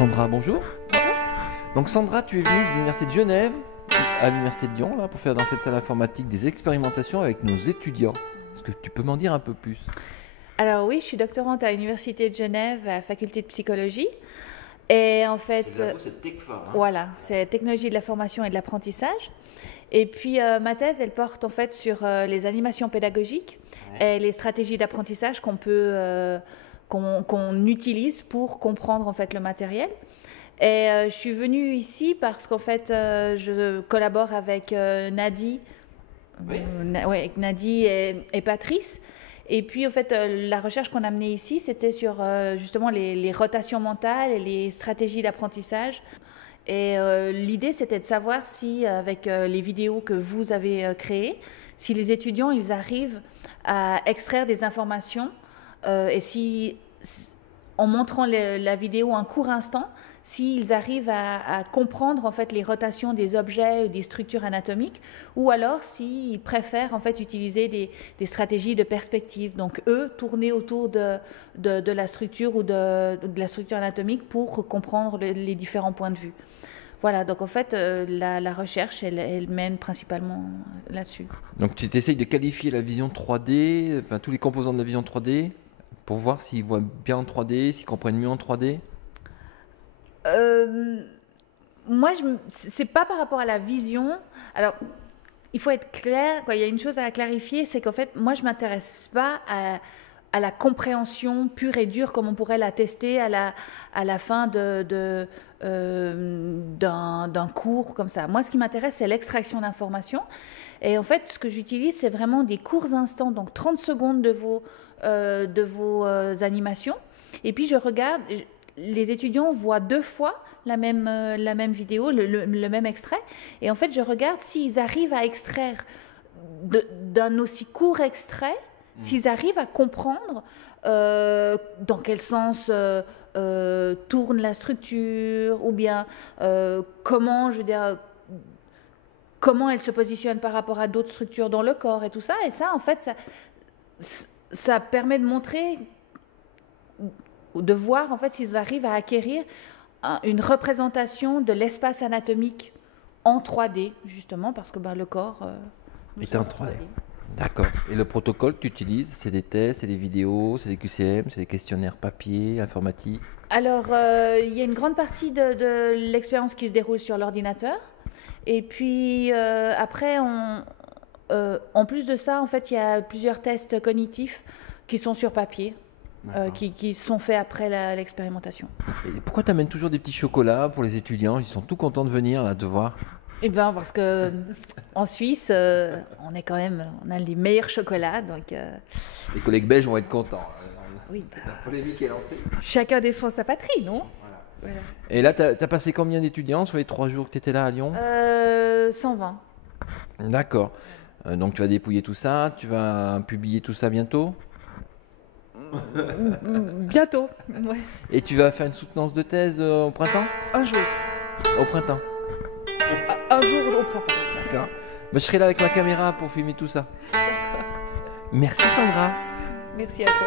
Sandra, bonjour. Donc Sandra, tu es venue de l'Université de Genève à l'Université de Lyon là, pour faire dans cette salle informatique des expérimentations avec nos étudiants. Est-ce que tu peux m'en dire un peu plus? Alors oui, je suis doctorante à l'Université de Genève, à la faculté de psychologie. Et en fait, c'est TechFA, hein. voilà, c'est technologie de la formation et de l'apprentissage. Et puis ma thèse, elle porte en fait sur les animations pédagogiques et les stratégies d'apprentissage qu'on utilise pour comprendre en fait le matériel. Et je suis venue ici parce qu'en fait, je collabore avec Nadi, avec Nadi et Patrice. Et puis, en fait, la recherche qu'on a menée ici, c'était sur justement les rotations mentales et les stratégies d'apprentissage. Et l'idée, c'était de savoir si, avec les vidéos que vous avez créées, si les étudiants, ils arrivent à extraire des informations et si, en montrant la vidéo un court instant, s'ils arrivent à comprendre en fait les rotations des objets ou des structures anatomiques, ou alors s'ils préfèrent en fait utiliser des stratégies de perspective. Donc eux, tourner autour de la structure ou de la structure anatomique pour comprendre les différents points de vue. Voilà, donc en fait, la recherche, elle mène principalement là-dessus. Donc tu essayes de qualifier la vision 3D, enfin tous les composants de la vision 3D, pour voir s'ils voient bien en 3D, s'ils comprennent mieux en 3D. Moi, c'est pas par rapport à la vision. Alors, il faut être clair, quoi. Il y a une chose à clarifier, c'est qu'en fait, moi, je m'intéresse pas à la compréhension pure et dure comme on pourrait la tester à la fin d'un cours comme ça. Moi, ce qui m'intéresse, c'est l'extraction d'informations. Et en fait, ce que j'utilise, c'est vraiment des courts instants, donc 30 secondes de vos animations. Et puis, je regarde. Les étudiants voient 2 fois la même vidéo, le même extrait. Et en fait, je regarde s'ils arrivent à extraire d'un aussi court extrait, s'ils arrivent à comprendre dans quel sens tourne la structure, ou bien comment, je veux dire, comment elle se positionne par rapport à d'autres structures dans le corps et tout ça. Et ça, en fait, ça permet de montrer, de voir en fait s'ils arrivent à acquérir une représentation de l'espace anatomique en 3D, justement, parce que le corps est en 3D. D'accord. Et le protocole que tu utilises, c'est des tests, c'est des vidéos, c'est des QCM, c'est des questionnaires papier, informatique? Alors, il y a une grande partie de l'expérience qui se déroule sur l'ordinateur. Et puis, après, en plus de ça, en fait, il y a plusieurs tests cognitifs qui sont sur papier. Qui sont faits après l'expérimentation. Et pourquoi tu amènes toujours des petits chocolats pour les étudiants? Ils sont tout contents de venir là, te voir. Eh bien, parce que en Suisse, on a les meilleurs chocolats, donc. Les collègues belges vont être contents. Oui, la polémique est lancée. Chacun défend sa patrie, non? Voilà. Et là, tu as passé combien d'étudiants sur les 3 jours que tu étais là à Lyon? 120. D'accord. Donc tu vas dépouiller tout ça, tu vas publier tout ça bientôt? Bientôt, ouais. Et tu vas faire une soutenance de thèse au printemps? Un jour. Au printemps? Un jour au printemps. D'accord. Je serai là avec ma caméra pour filmer tout ça. Merci Sandra. Merci à toi.